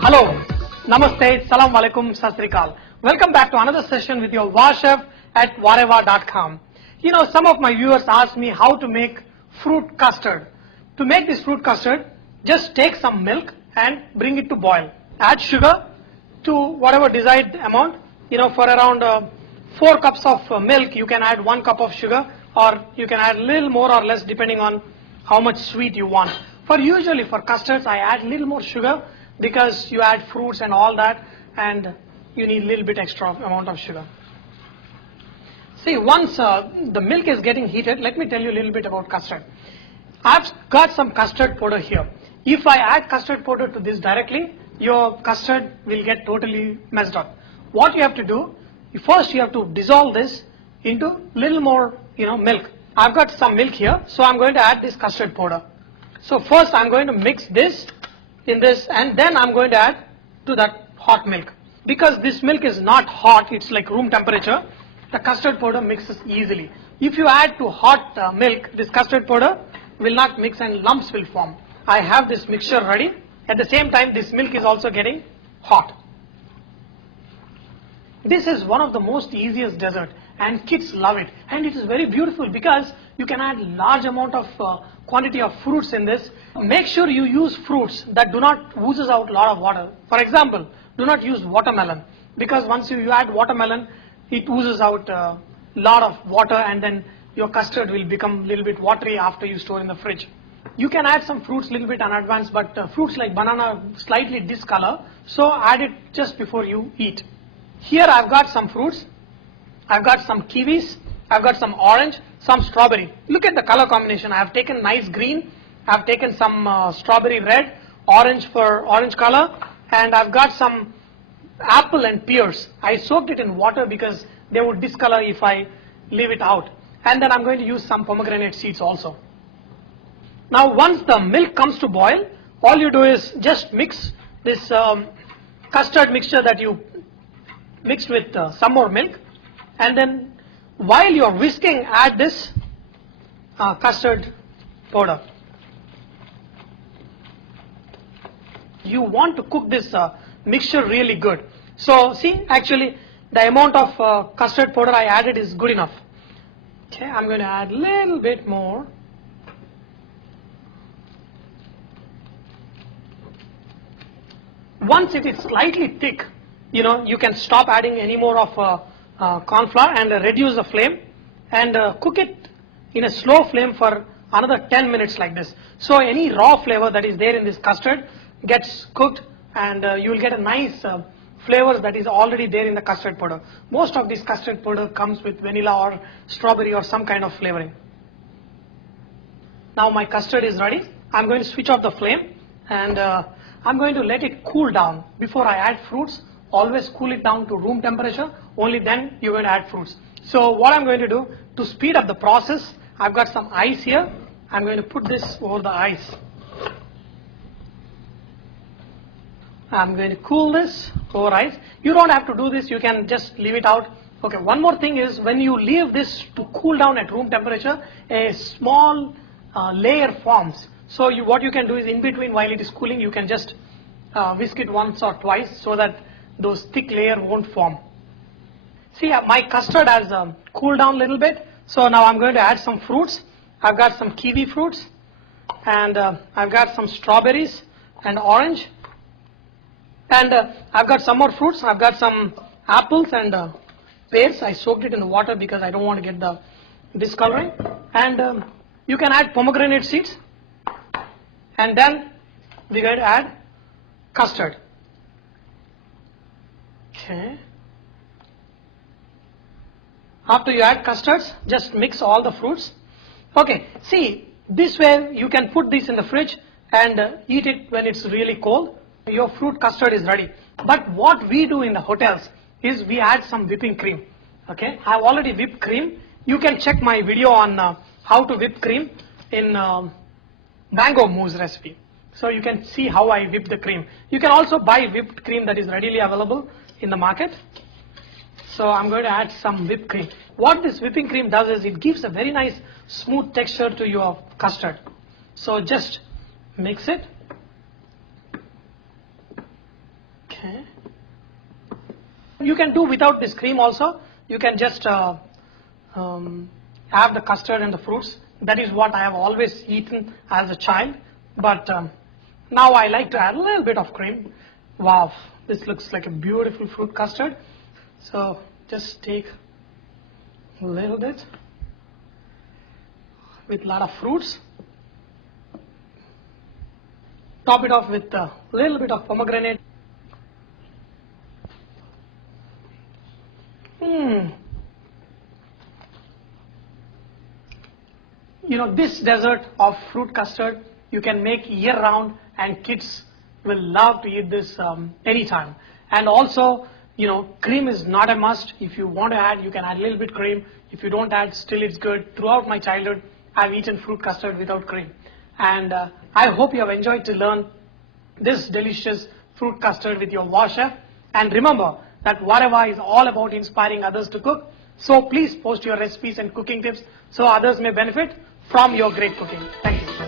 Hello, Namaste, Salam Alaikum, Sat Sri Akal. Welcome back to another session with your Vahrevahchef at Vahrevah.com. You know, some of my viewers asked me how to make fruit custard. To make this fruit custard, just take some milk and bring it to boil. Add sugar to whatever desired amount. You know, for around 4 cups of milk, you can add 1 cup of sugar, or you can add a little more or less depending on how much sweet you want. Usually for custards, I add a little more sugar because you add fruits and all that, and you need a little bit extra amount of sugar. See, once the milk is getting heated, let me tell you a little bit about custard. I've got some custard powder here. If I add custard powder to this directly, your custard will get totally messed up. What you have to do, first you have to dissolve this into little more, milk. I've got some milk here, so I'm going to add this custard powder. So first I'm going to mix this in this, and then I'm going to add to that hot milk. Because this milk is not hot, it's like room temperature, the custard powder mixes easily. If you add to hot milk, this custard powder will not mix and lumps will form. I have this mixture ready. At the same time, this milk is also getting hot. This is one of the most easiest dessert, and kids love it. And it is very beautiful because you can add large amount of quantity of fruits in this. Make sure you use fruits that do not oozes out a lot of water. For example, do not use watermelon, because once you add watermelon, it oozes out a lot of water, and then your custard will become a little bit watery after you store in the fridge. You can add some fruits a little bit in advance, but fruits like banana slightly discolor, so add it just before you eat. Here I've got some fruits. I've got some kiwis, I've got some orange, some strawberry. Look at the color combination. I have taken nice green, I've taken some strawberry red, orange for orange color, and I've got some apple and pears. I soaked it in water because they would discolor if I leave it out. And then I'm going to use some pomegranate seeds also. Now once the milk comes to boil, all you do is just mix this custard mixture that you mixed with some more milk, and then while you're whisking, add this custard powder. You want to cook this mixture really good. So see, actually the amount of custard powder I added is good enough. Okay, I'm going to add a little bit more. Once it is slightly thick, you can stop adding any more of corn flour and reduce the flame, and cook it in a slow flame for another 10 minutes like this. So any raw flavor that is there in this custard gets cooked, and you will get a nice flavors that is already there in the custard powder. Most of this custard powder comes with vanilla or strawberry or some kind of flavoring. Now my custard is ready. I'm going to switch off the flame, and I'm going to let it cool down. Before I add fruits, always cool it down to room temperature, only then you're going to add fruits. So what I'm going to do, to speed up the process, I've got some ice here. I'm going to put this over the ice. I'm going to cool this over ice. You don't have to do this, you can just leave it out. Okay, one more thing is, when you leave this to cool down at room temperature, a small layer forms. So what you can do is, in between while it is cooling, you can just whisk it once or twice so that those thick layer won't form. See, my custard has cooled down a little bit. So now I'm going to add some fruits. I've got some kiwi fruits, and I've got some strawberries and orange, and I've got some more fruits. I've got some apples and pears. I soaked it in the water because I don't want to get the discoloring. And you can add pomegranate seeds, and then we're going to add custard. Okay. After you add custards, just mix all the fruits. Okay, see, this way you can put this in the fridge and eat it when it's really cold. Your fruit custard is ready. But what we do in the hotels is we add some whipping cream. Okay, I have already whipped cream. You can check my video on how to whip cream in mango mousse recipe. So you can see how I whip the cream. You can also buy whipped cream that is readily available in the market. So I'm going to add some whipped cream. What this whipping cream does is it gives a very nice smooth texture to your custard. So just mix it. Okay. You can do without this cream also. You can just have the custard and the fruits. That is what I have always eaten as a child. But now I like to add a little bit of cream. Wow, this looks like a beautiful fruit custard. So just take a little bit with a lot of fruits. Top it off with a little bit of pomegranate. You know, this dessert of fruit custard you can make year round, and kids will love to eat this anytime. And also, you know, cream is not a must. If you want to add, you can add a little bit cream. If you don't add, still it's good. Throughout my childhood, I've eaten fruit custard without cream. And I hope you have enjoyed to learn this delicious fruit custard with your Vahrevahchef. And remember that Vahrevah is all about inspiring others to cook. So please post your recipes and cooking tips so others may benefit from your great cooking. Thank you.